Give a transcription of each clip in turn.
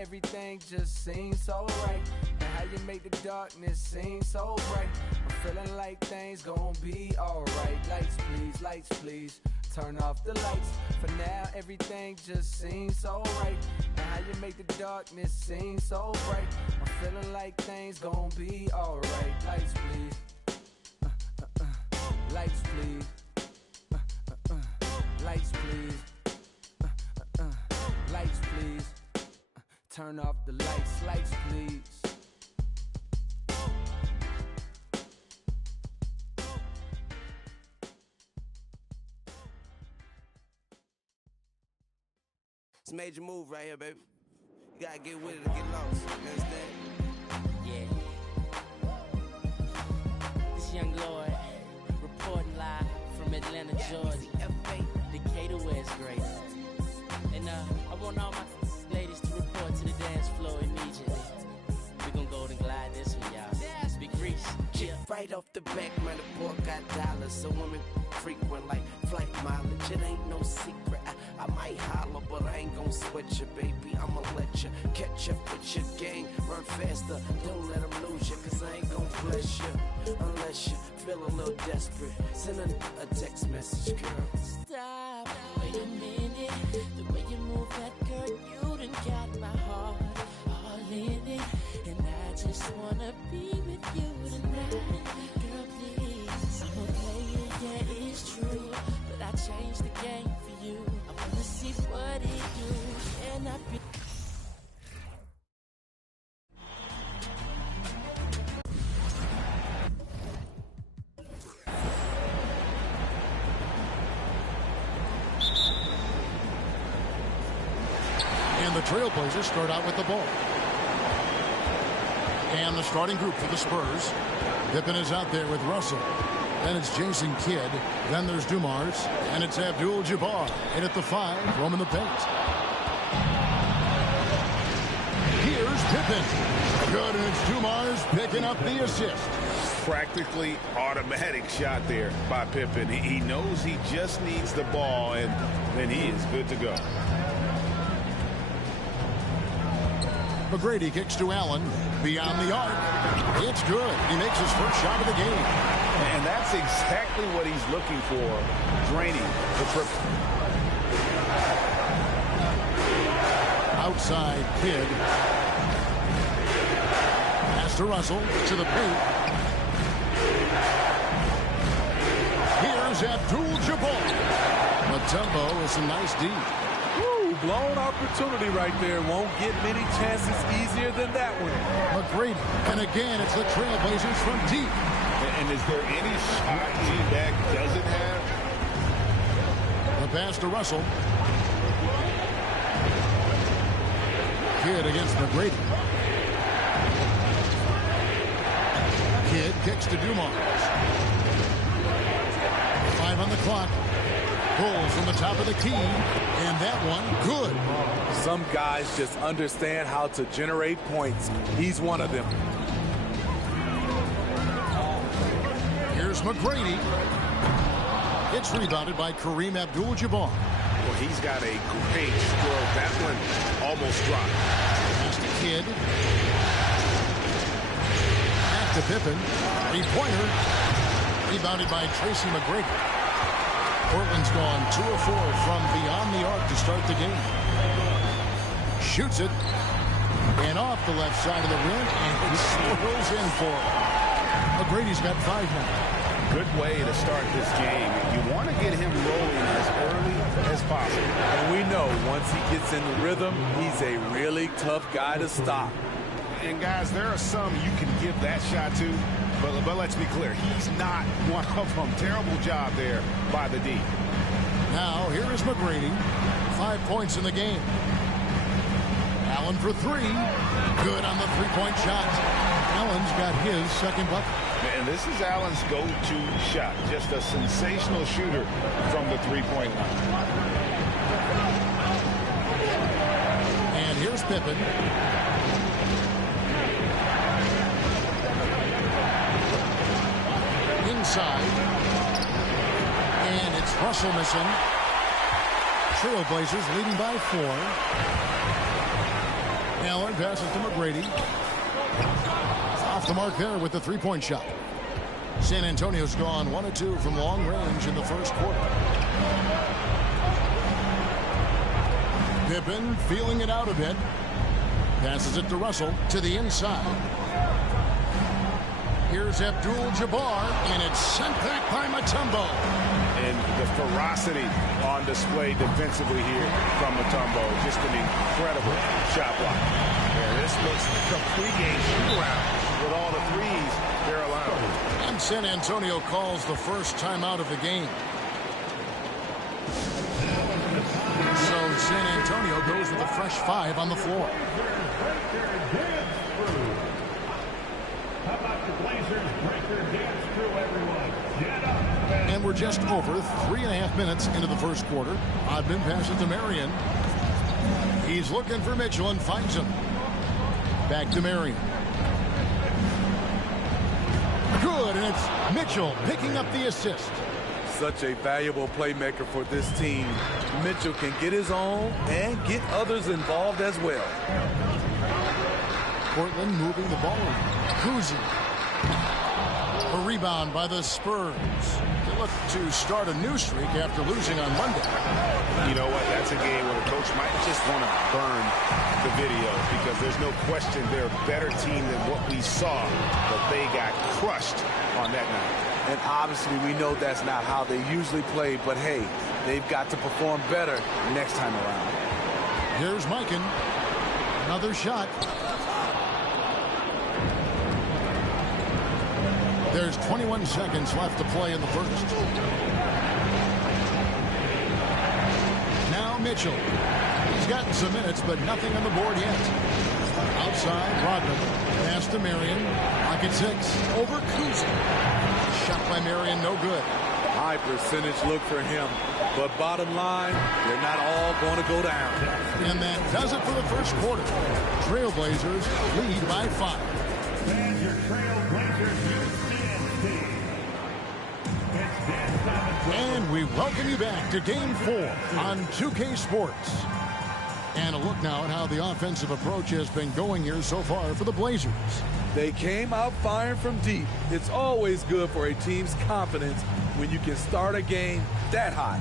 everything just seems so right. And how you make the darkness seem so bright. I'm feeling like things gon' be alright. Lights please, turn off the lights. For now, everything just seems so right. And how you make the darkness seem so bright. I'm feeling like things gon' be alright. Lights please, lights please, lights please, lights please, turn off the lights please. It's a major move right here, baby. You gotta get with it to get lost. You understand? Yeah. This young Lord reporting live from Atlanta, Georgia. Decatur, where it's great. And I want all my ladies to report to the dance floor immediately. We gon' go and glide this one, y'all. Big Reese. Yeah. Right off the back, man, the boy got dollars. So women frequent like flight mileage. It ain't no secret. I might holler, but I ain't gon' sweat you, baby. I'ma let you catch up with your game. Run faster, don't let them lose you, cause I ain't gon' bless you unless you feel a little desperate. Send a text message, girl. Stop, wait a minute. The way you move that girl, you done got my heart all in it. And I just wanna be with you tonight. Girl, please, I'm a player, yeah, it's true. But I changed the game for you. I wanna see what it do. And I be And the Trailblazers start out with the ball. And the starting group for the Spurs. Pippen is out there with Russell. Then it's Jason Kidd. Then there's Dumars. And it's Abdul-Jabbar. In at the 5, roaming the paint. Here's Pippen. Good, and it's Dumars picking up the assist. Practically automatic shot there by Pippen. He knows he just needs the ball, and then he is good to go. McGrady kicks to Allen. Beyond the arc. It's good. He makes his first shot of the game. And that's exactly what he's looking for, draining the triple. Outside Kidd. Pass to Russell. To the paint. Here's Abdul-Jabbar. Mutombo with some nice D. Blown opportunity right there. Won't get many chances easier than that one. McGrady. And again, it's the Trailblazers from deep. And is there any shot T-Mac doesn't have? The pass to Russell. Kidd against McGrady. Kidd kicks to Dumars. 5 on the clock. Pulls from the top of the key, and that one good. Some guys just understand how to generate points. He's one of them. Here's McGrady. It's rebounded by Kareem Abdul-Jabbar. Well, he's got a great stroke. That one almost dropped. Pass to Kidd. Back to Pippen. 3-pointer. Rebounded by Tracy McGrady. Portland's gone 2 of 4 from beyond the arc to start the game. Shoots it. And off the left side of the rim. And it swirls in for him. McGrady's got 5 now. Good way to start this game. You want to get him rolling as early as possible. And we know once he gets in the rhythm, he's a really tough guy to stop. And guys, there are some you can give that shot to. But let's be clear, he's not one of them. Terrible job there by the D. Now, here is McGrady. 5 points in the game. Allen for 3. Good on the 3-point shot. Allen's got his second bucket. And this is Allen's go-to shot. Just a sensational shooter from the 3-point line. And here's Pippen. Inside. And it's Russell missing. Trailblazers leading by 4. Allen passes to McGrady. Off the mark there with the three-point shot. San Antonio's gone 1 of 2 from long range in the first quarter. Pippen feeling it out a bit. Passes it to Russell to the inside. Here's Abdul-Jabbar, and it's sent back by Mutombo. And the ferocity on display defensively here from Mutombo. Just an incredible shot block. Yeah, this looks like a pregame shoot-around with all the threes they're allowing. And San Antonio calls the first timeout of the game. So San Antonio goes with a fresh 5 on the floor. And we're just over 3.5 minutes into the first quarter. Odman passes to Marion. He's looking for Mitchell and finds him. Back to Marion. Good, and it's Mitchell picking up the assist. Such a valuable playmaker for this team. Mitchell can get his own and get others involved as well. Portland moving the ball. Kuzi. A rebound by the Spurs. They look to start a new streak after losing on Monday. You know what? That's a game where the coach might just want to burn the video because there's no question they're a better team than what we saw, but they got crushed on that night. And obviously we know that's not how they usually play, but hey, they've got to perform better next time around. Here's Mikan. Another shot. There's 21 seconds left to play in the first. Now Mitchell. He's gotten some minutes, but nothing on the board yet. Outside, Rodman. Pass to Marion. Pocket 6. Over Kuzi. Shot by Marion, no good. High percentage look for him. But bottom line, they're not all going to go down. And that does it for the first quarter. Trailblazers lead by 5. Fans, your Trailblazers And we welcome you back to Game 4 on 2K Sports. And a look now at how the offensive approach has been going here so far for the Blazers. They came out firing from deep. It's always good for a team's confidence when you can start a game that hot.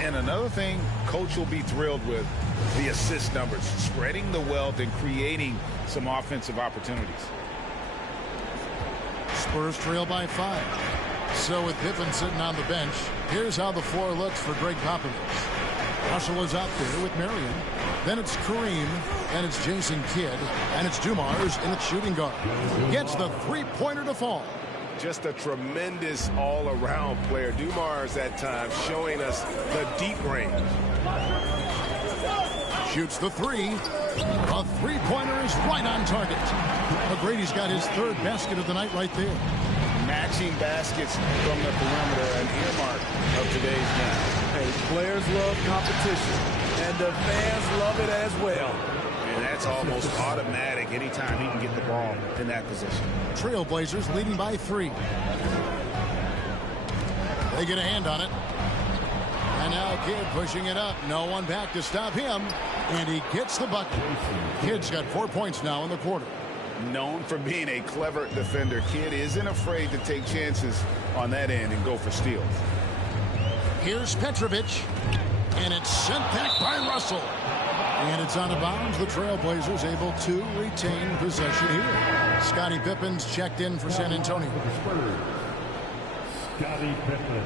And another thing coach will be thrilled with, the assist numbers, spreading the wealth and creating some offensive opportunities. Spurs trail by 5. So with Pippen sitting on the bench, here's how the floor looks for Greg Popovich. Russell is out there with Marion. Then it's Kareem, and it's Jason Kidd, and it's Dumars in its shooting guard. Gets the three-pointer to fall. Just a tremendous all-around player. Dumars at times showing us the deep range. Shoots the 3. A three-pointer is right on target. McGrady's got his 3rd basket of the night right there. Matching baskets from the perimeter, an earmark of today's game. Hey, players love competition, and the fans love it as well. And that's almost automatic anytime he can get the ball in that position. Trailblazers leading by 3. They get a hand on it. And now Kidd pushing it up. No one back to stop him. And he gets the bucket. Kidd's got 4 points now in the quarter. Known for being a clever defender, Kidd isn't afraid to take chances on that end and go for steals. Here's Petrovic. And it's sent back by Russell. And it's out of bounds. The Trailblazers able to retain possession here. Scottie Pippen's checked in for San Antonio. Scottie Pippen.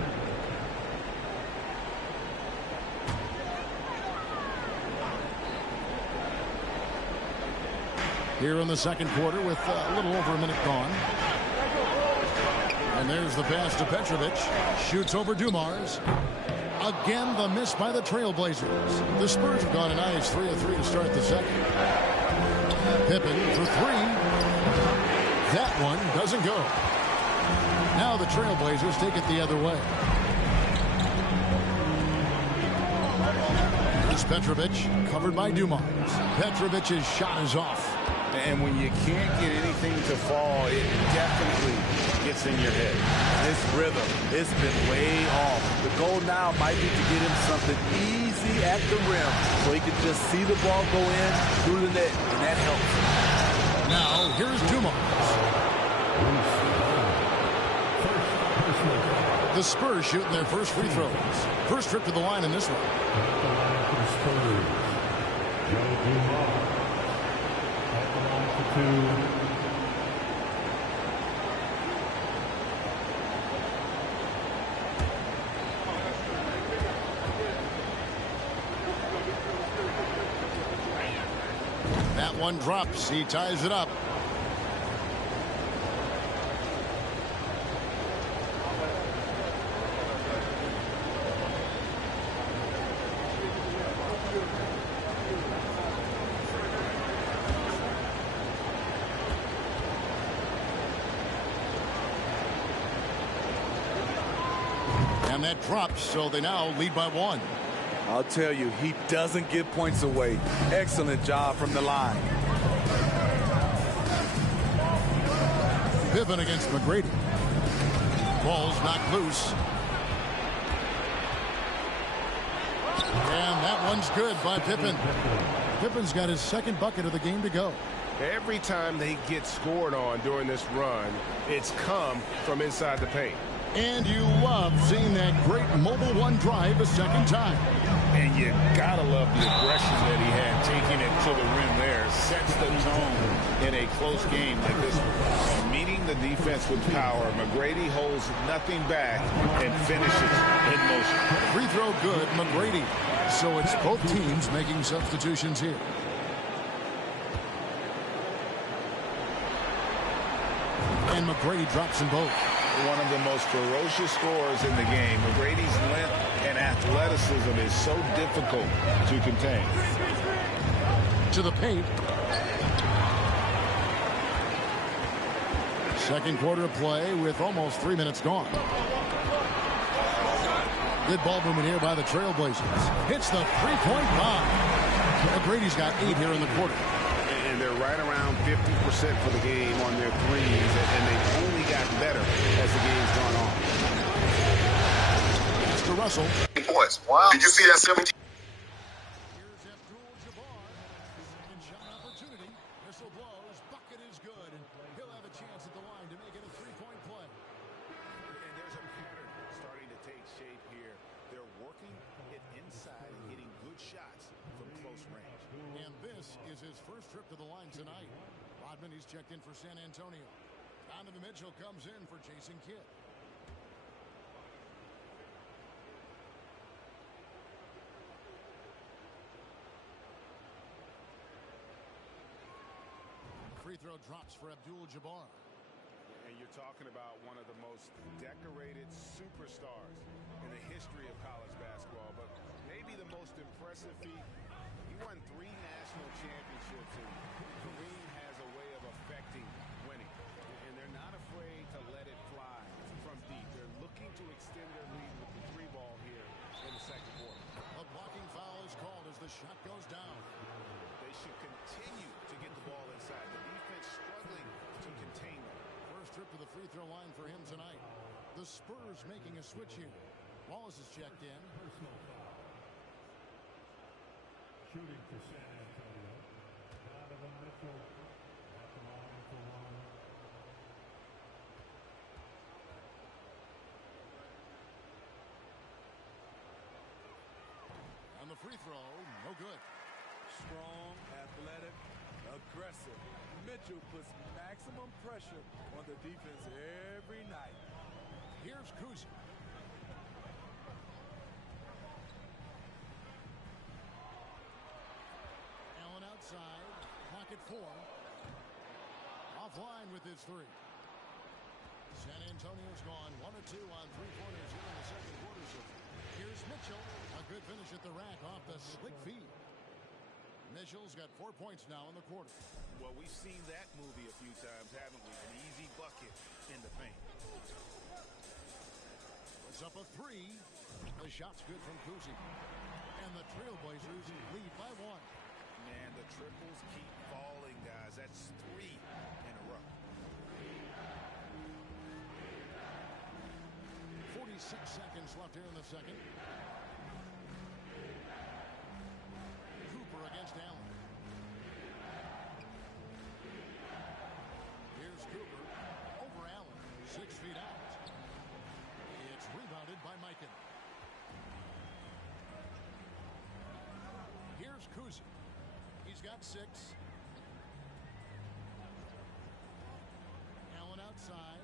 Here in the second quarter with a little over a minute gone. And there's the pass to Petrovic. Shoots over Dumars. Again, the miss by the Trailblazers. The Spurs have gone a nice 3 of 3 to start the second. Pippen for 3. That one doesn't go. Now the Trailblazers take it the other way. Here's Petrovic, covered by Dumars. Petrovic's shot is off. And when you can't get anything to fall, it definitely gets in your head. This rhythm, it's been way off. The goal now might be to get him something easy at the rim so he can just see the ball go in through the net, and that helps. Now, here's Dumars. The Spurs shooting their first free throws. First trip to the line in this one. At the line for the Spurs, Joe Dumars. At the line for two. That one drops. He ties it up. And that drops, so they now lead by one. I'll tell you, he doesn't give points away. Excellent job from the line. Pippen against McGrady. Ball's knocked loose. And that one's good by Pippen. Pippen's got his second bucket of the game to go. Every time they get scored on during this run, it's come from inside the paint. And you love seeing that great mobile one drive a second time. And you gotta love the aggression that he had taking it to the rim there. Sets the tone in a close game like this one. Meeting the defense with power, McGrady holds nothing back and finishes in motion. Free throw good, McGrady. So it's both teams making substitutions here. And McGrady drops them both. One of the most ferocious scorers in the game. McGrady's length and athleticism is so difficult to contain. To the paint. Second quarter of play with almost 3 minutes gone. Good ball movement here by the Trailblazers. Hits the three-point bomb. McGrady's got 8 here in the quarter. And they're right around 50% for the game on their threes, and they've only gotten better as the game's gone on. It's to Russell. Points. Wow. Did you see that 17? Here's Abdul-Jabbar. Second shot opportunity. Whistle blows. Bucket is good. And he'll have a chance at the line to make it a three-point play. And there's a pattern starting to take shape here. They're working it inside and getting good shots from close range. And this is his first trip to the line tonight. Rodman, he's checked in for San Antonio. Donovan Mitchell comes in for Jason Kidd. Free throw drops for Abdul-Jabbar. And you're talking about one of the most decorated superstars in the history of college basketball, but maybe the most impressive feat. He won 3 national championships, and Kareem has a way of affecting winning. And they're not afraid to let it fly from deep. They're looking to extend their lead with the 3 ball here in the second quarter. A blocking foul is called as the shot goes down. They should continue to get the ball inside. The defense struggling to contain them. First trip to the free throw line for him tonight. The Spurs making a switch here. Wallace is checked in. Personal foul. Shooting for San Antonio. Donovan Mitchell at the line for one. And the free throw, no good. Strong, athletic, aggressive. Mitchell puts maximum pressure on the defense every night. Here's Kuz. Allen outside. Clock at 4. Offline with his 3. San Antonio's gone 1 of 2 on 3-pointers here in the second quarter. So here's Mitchell. A good finish at the rack off the slick feed. Mitchell's got 4 points now in the quarter. Well, we've seen that movie a few times, haven't we? An easy bucket in the paint. Puts up a 3. The shot's good from Kuzi. And the Trailblazers lead by 1. Man, the triples keep falling, guys. That's minutes left here in the second. Cooper against Allen. Here's Cooper over Allen. 6 feet out. It's rebounded by Mikan. Here's Kuzi. He's got 6. Allen outside.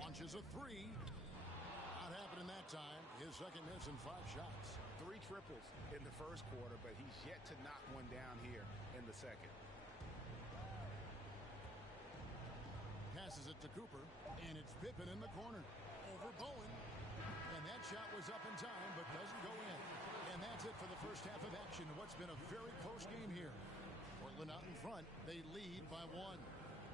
Launches a 3. Not happening that time. His second miss in 5 shots. 3 triples in the first quarter, but he's yet to knock one down here in the second. Passes it to Cooper, and it's Pippen in the corner. Over Bowen. And that shot was up in time, but doesn't go in. And that's it for the first half of action. What's been a very close game here. Portland out in front. They lead by 1.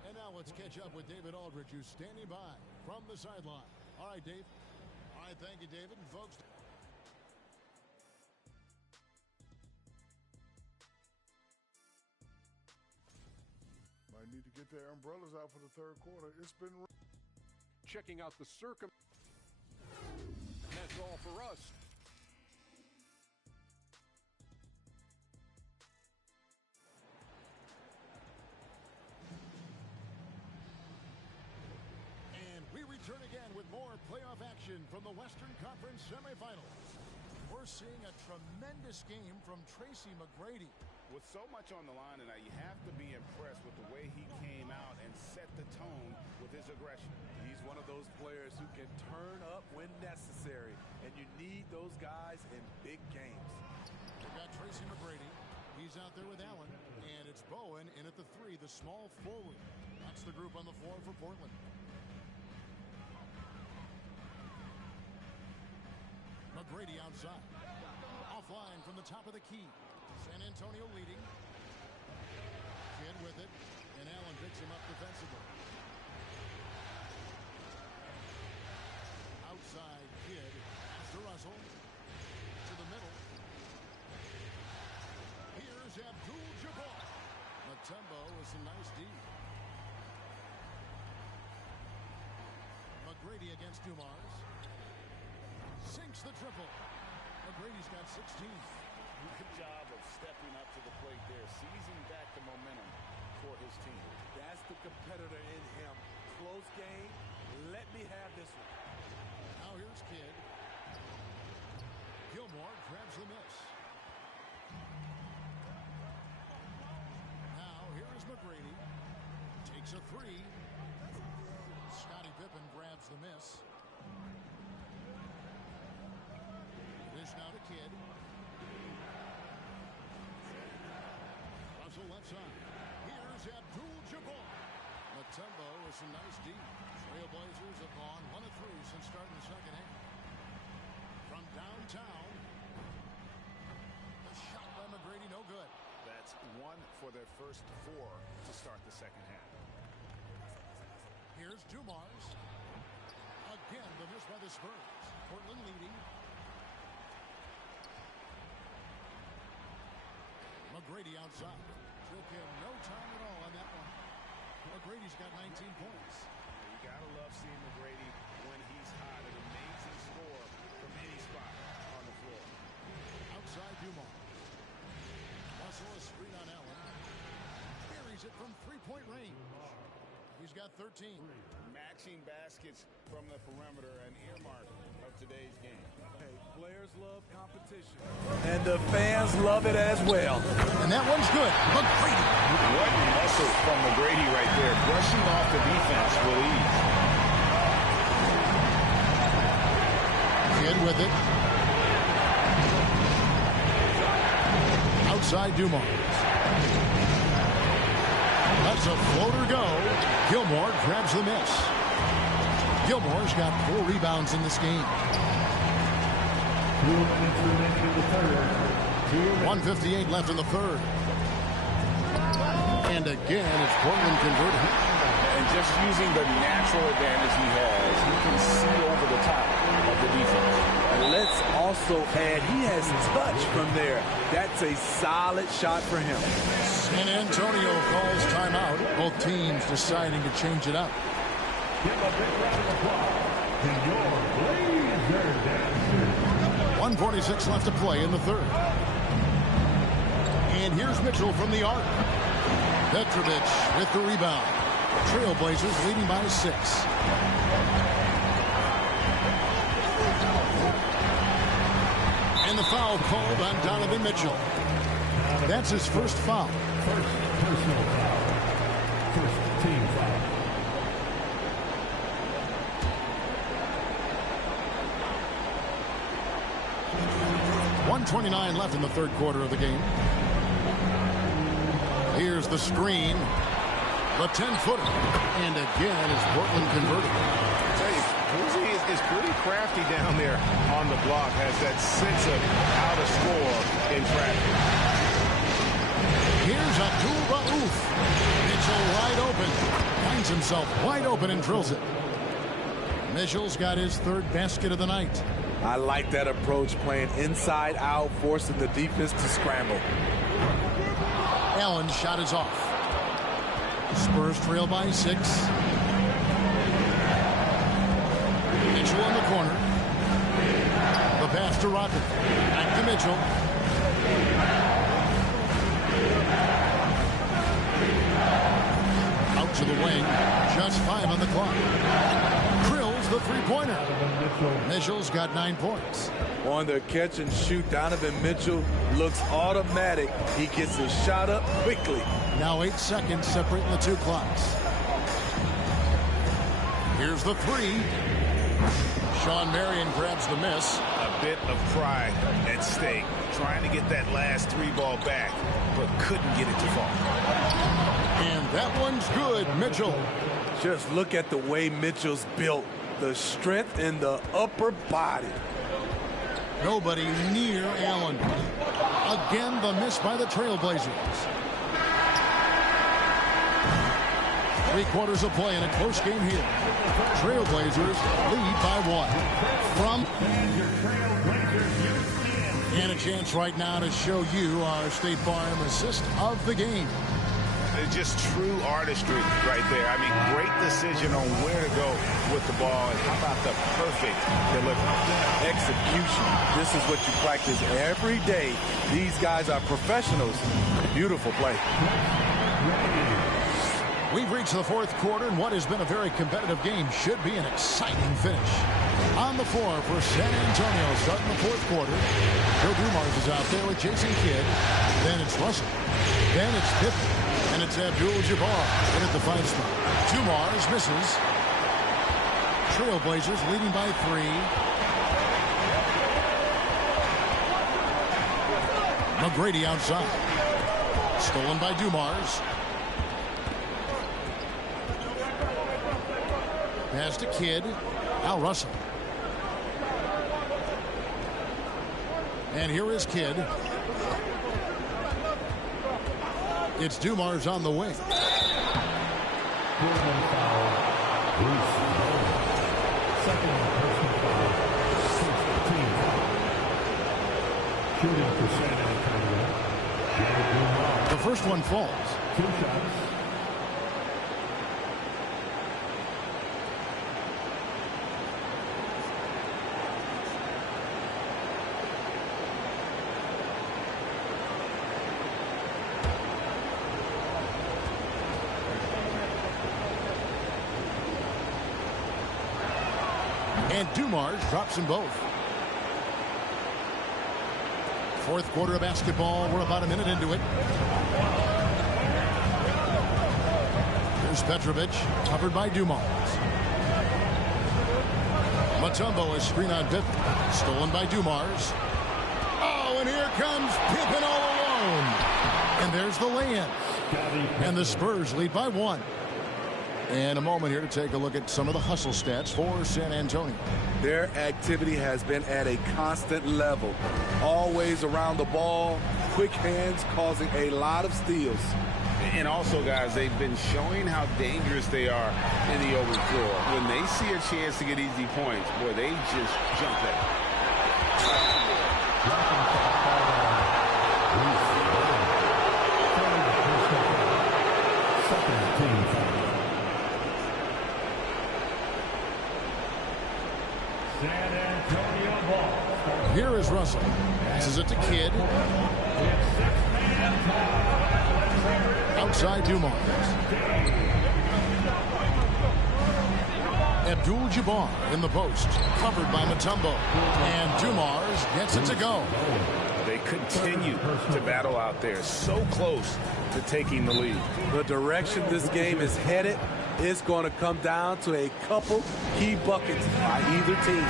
And now let's catch up with David Aldridge, who's standing by from the sideline. All right, Dave. All right, thank you, David. And folks, might need to get their umbrellas out for the third quarter. It's been checking out the That's all for us. And we return again with more playoff action from the Western Conference semifinals. We're seeing a tremendous game from Tracy McGrady. With so much on the line tonight, you have to be impressed with the way he came out and set the tone with his aggression. He's one of those players who can turn up when necessary, and you need those guys in big games. We've got Tracy McGrady. He's out there with Allen, and it's Bowen in at the 3, the small forward. That's the group on the floor for Portland. McGrady outside. Offline from the top of the key. San Antonio leading. Kidd with it. And Allen picks him up defensively. Outside Kidd. To Russell. To the middle. Here's Abdul-Jabbar. Mutombo with some nice D. McGrady against Dumars. Sinks the triple. McGrady's got 16. Good job of stepping up to the plate there, seizing back the momentum for his team. That's the competitor in him. Close game. Let me have this one. Now here's Kidd. Gilmore grabs the miss. Now here is McGrady. Takes a 3. Scottie Pippen grabs the miss. Dish now to Kidd. Russell left side. Here's Abdul-Jabbar. Mutombo with some nice D. Trailblazers have gone 1 of 3 since starting the second half. From downtown. The shot by McGrady, no good. That's 1 for their first 4 to start the second half. Here's Dumars. Again, the miss by the Spurs. Portland leading. McGrady outside. Took him no time at all on that one. McGrady's got 19 points. You gotta love seeing McGrady when he's hot. An amazing score from any spot on the floor. Outside Dumars. Russell a screen on Allen. Buries it from 3-point range. He's got 13. Matching baskets from the perimeter, an earmark of today's game. Hey, players love competition. And the fans love it as well. And that one's good. McGrady. What muscle from McGrady right there. Brushing off the defense with ease. Kidd with it. Outside Dumars. That's a floater go. Gilmore grabs the miss. Gilmore's got 4 rebounds in this game. 1:58 left in the third. And again, it's Portland converting. And just using the natural advantage he has, he can see over the top of the defense. And let's also add, he has touch from there. That's a solid shot for him. San Antonio calls timeout. Both teams deciding to change it up. Give a big round of applause to your Blazer Dancers. 1:46 left to play in the third. And here's Mitchell from the arc. Petrovic with the rebound. Trailblazers leading by 6. And the foul called on Donovan Mitchell. That's his first foul. First personal foul. First team foul. .129 left in the third quarter of the game. Here's the screen. The 10-footer. And again is Portland converted. I tell you, Boozy is pretty crafty down there on the block. Has that sense of how to score in traffic. Here's Abdul Rauf. Mitchell wide open. Finds himself wide open and drills it. Mitchell's got his third basket of the night. I like that approach, playing inside out, forcing the defense to scramble. Allen's shot is off. Spurs trail by 6. Mitchell in the corner. The pass to Rocket. Back to Mitchell. Out to the wing. Just 5 on the clock. Krills the three-pointer. Mitchell's got 9 points. On their catch and shoot, Donovan Mitchell looks automatic. He gets his shot up quickly. Now 8 seconds separating the two clocks. Here's the 3. Sean Marion grabs the miss. A bit of pride at stake. Trying to get that last 3-ball back, but couldn't get it to fall. And that one's good, Mitchell. Just look at the way Mitchell's built. The strength in the upper body. Nobody near Allen. Again, the miss by the Trailblazers. 3 quarters of play in a close game here. Trailblazers lead by 1. And a chance right now to show you our State Farm assist of the game. It's just true artistry right there. I mean, great decision on where to go with the ball. And how about the perfect delivery? Execution. This is what you practice every day. These guys are professionals. Beautiful play. We've reached the fourth quarter, and what has been a very competitive game should be an exciting finish. On the floor for San Antonio, starting the fourth quarter. Joe Dumars is out there with Jason Kidd. Then it's Russell. Then it's Pippen. And it's Abdul-Jabbar in at the 5 spot. Dumars misses. Trailblazers leading by 3. McGrady outside. Stolen by Dumars. Pass to Kidd. Al Russell. And here is Kidd. It's Dumars on the wing. Personal foul. Second personal foul. First team foul. Shooting for San Antonio. The first one falls. 2 shots. And Dumars drops them both. Fourth quarter of basketball. We're about a minute into it. Here's Petrovic, covered by Dumars. Mutombo is screen on Pippen. Stolen by Dumars. Oh, and here comes Pippen all alone. And there's the lay-in. And the Spurs lead by 1. And a moment here to take a look at some of the hustle stats for San Antonio. Their activity has been at a constant level. Always around the ball, quick hands causing a lot of steals. And also, guys, they've been showing how dangerous they are in the open floor. When they see a chance to get easy points, boy, they just jump at it. San Antonio ball. Here is Russell. Passes it to Kidd. Outside Dumars. Abdul-Jabbar in the post. Covered by Mutombo. And Dumars gets it to go. They continue to battle out there. So close to taking the lead. The direction this game is headed, it's going to come down to a couple key buckets by either team.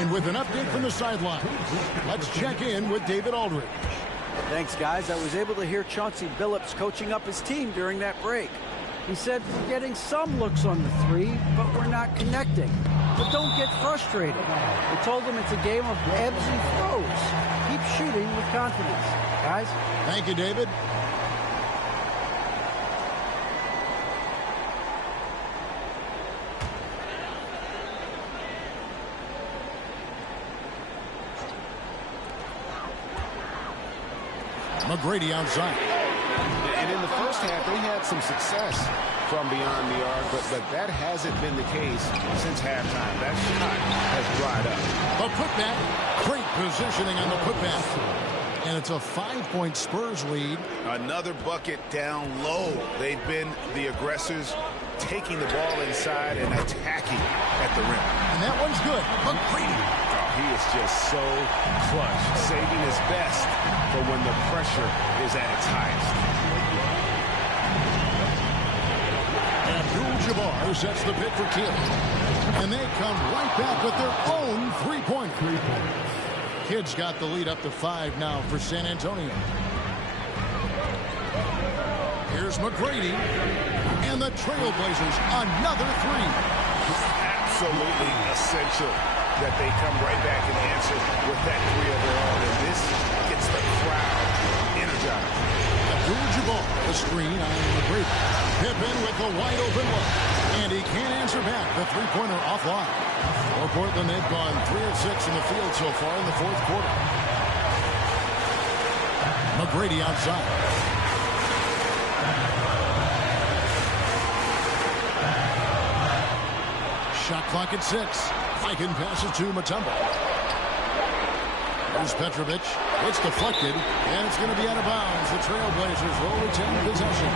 And with an update from the sideline, let's check in with David Aldridge. Thanks, guys. I was able to hear Chauncey Billups coaching up his team during that break. He said, we're getting some looks on the three, but we're not connecting. But don't get frustrated. I told him it's a game of ebbs and flows. Keep shooting with confidence. Guys? Thank you, David. McGrady outside. And in the first half, they had some success from beyond the arc, but that hasn't been the case since halftime. That shot has dried up. The putback. Great positioning on the putback. And it's a 5-point Spurs lead. Another bucket down low. They've been the aggressors, taking the ball inside and attacking at the rim. And that one's good. McGrady. He is just so clutch, saving his best for when the pressure is at its highest. Abdul-Jabbar sets the pick for Kidd. And they come right back with their own three-pointer. Kidd's got the lead up to 5 now for San Antonio. Here's McGrady. And the Trailblazers, another three. Absolutely essential that they come right back and answer with that three of their own. And this gets the crowd energized. Abdul-Jabbar, the screen on McGrady. Pippen with the wide open look. And he can't answer back. The three-pointer offline. For Portland, they've gone 3 of 6 in the field so far in the fourth quarter. McGrady outside. Shot clock at 6. Fiken passes to Mutombo. There's Petrovic. It's deflected, and it's going to be out of bounds. The Trailblazers will retain possession.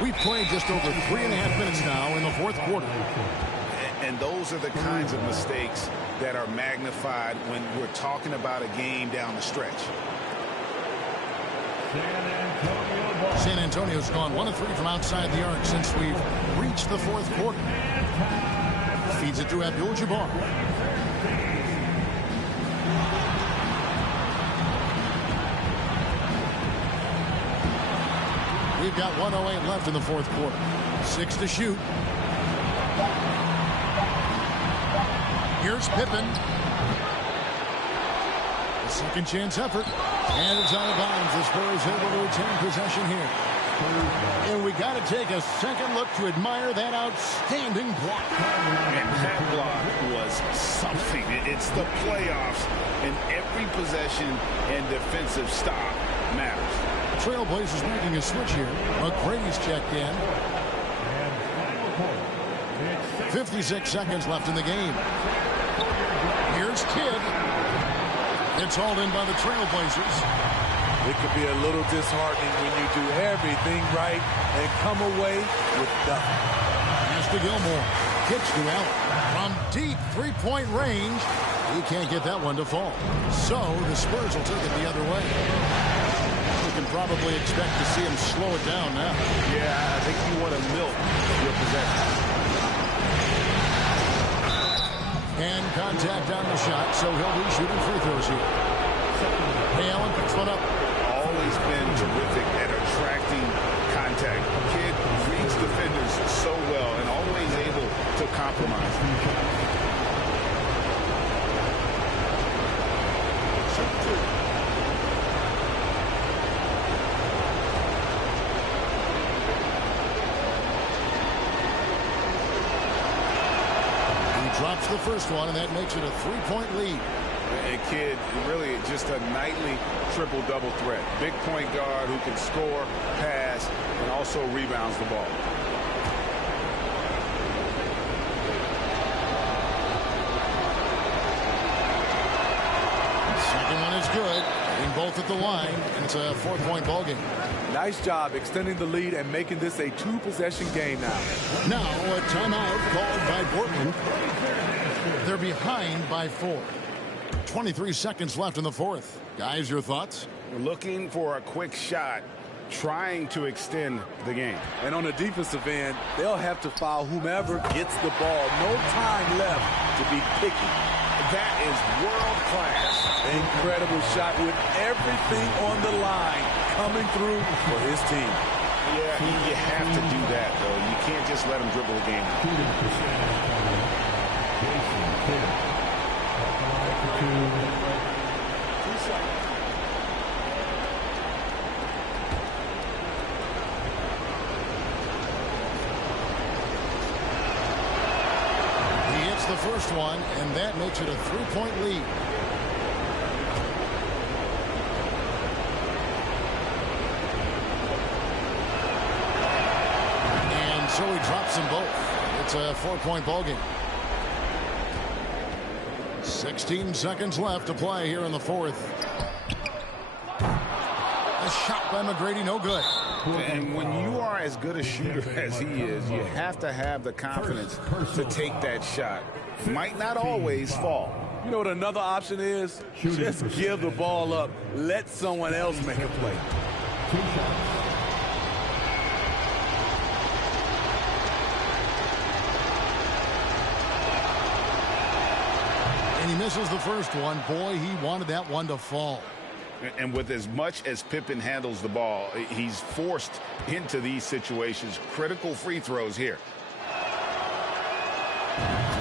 We've played just over 3.5 minutes now in the fourth quarter. And those are the kinds of mistakes that are magnified when we're talking about a game down the stretch. San Antonio's gone 1 of 3 from outside the arc since we've reached the fourth quarter. Feeds it to Abdul-Jabbar. We've got 1:08 left in the fourth quarter. 6 to shoot. Here's Pippen. A second chance effort. And it's out of bounds. The Spurs able to retain possession here. And we got to take a second look to admire that outstanding block. And that block was something. It's the playoffs, and every possession and defensive stop matters. Trailblazers making a switch here. McGrady's checked in. 56 seconds left in the game. Here's Kidd. It's hauled in by the Trailblazers. It could be a little disheartening when you do everything right and come away with nothing. Pass to Gilmore. Kicks to Allen. From deep three-point range, he can't get that one to fall. So the Spurs will take it the other way. You can probably expect to see him slow it down now. Yeah, I think you want to milk your possession. And contact on the shot, so he'll be shooting free throws here. Hey, Allen picks one up. Always been terrific at attracting contact. Kid reads defenders so well and always able to compromise. drops the first one, and that makes it a 3-point lead. And Kidd, really just a nightly triple-double threat. Big point guard who can score, pass, and also rebounds the ball. Second one is good. Hitting both at the line, and it's a 4-point ball game. Nice job extending the lead and making this a 2-possession game now. Now a timeout called by Portland. They're behind by 4. 23 seconds left in the fourth. Guys, your thoughts? We're looking for a quick shot, trying to extend the game. And on the defensive end, they'll have to foul whomever gets the ball. No time left to be picky. That is world class. Incredible shot with everything on the line coming through for his team. Yeah, you have to do that, though. You can't just let him dribble the game. He hits the first one, and that makes it a 3-point lead. And so he drops them both. It's a 4-point ball game. 16 seconds left to play here in the fourth. A shot by McGrady, no good. And when you are as good a shooter as he is, you have to have the confidence to take that shot. Might not always fall. You know what another option is? Just give the ball up. Let someone else make a play. And he misses the first one. Boy, he wanted that one to fall. And with as much as Pippen handles the ball, he's forced into these situations. Critical free throws here.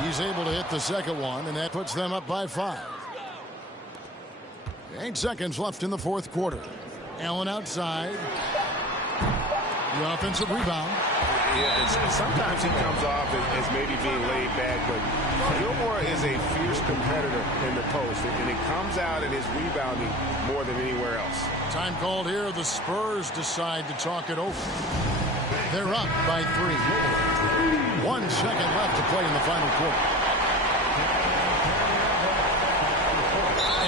He's able to hit the second one, and that puts them up by 5. 8 seconds left in the fourth quarter. Allen outside. The offensive rebound. Yeah, sometimes he comes off as maybe being laid back, but Gilmore is a fierce competitor in the post, and it comes out in his rebounding more than anywhere else. Time called here. The Spurs decide to talk it over. They're up by 3. 1 second left to play in the final quarter.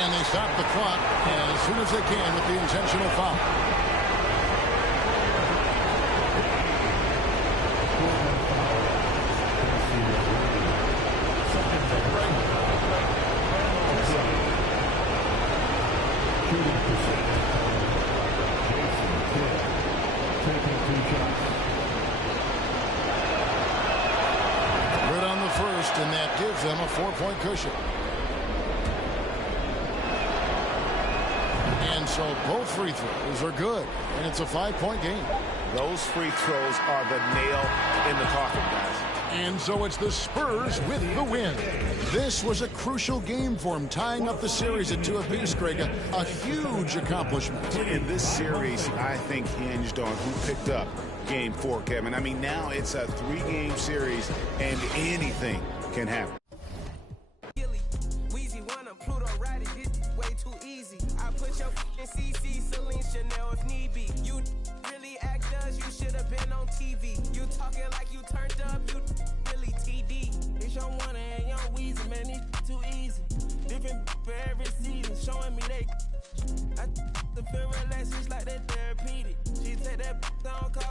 And they stop the clock as soon as they can with the intentional foul. Good on the first, and that gives them a 4-point cushion. And so both free throws are good, and it's a 5-point game. Those free throws are the nail in the coffin, guys. And so it's the Spurs with the win. This was a crucial game for them, tying up the series at 2 apiece, Greg. A huge accomplishment. In this series, I think hinged on who picked up Game 4, Kevin. I mean, now it's a 3-game series, and anything can happen. CC, Celine, Chanel, if need be. You really act us, you should have been on TV. You talking like you turned up, you really TD. It's your one and your Weezy, man, it's too easy. Different for every season, showing me they. I the feel relaxed, just like that therapeutic. She take that don't call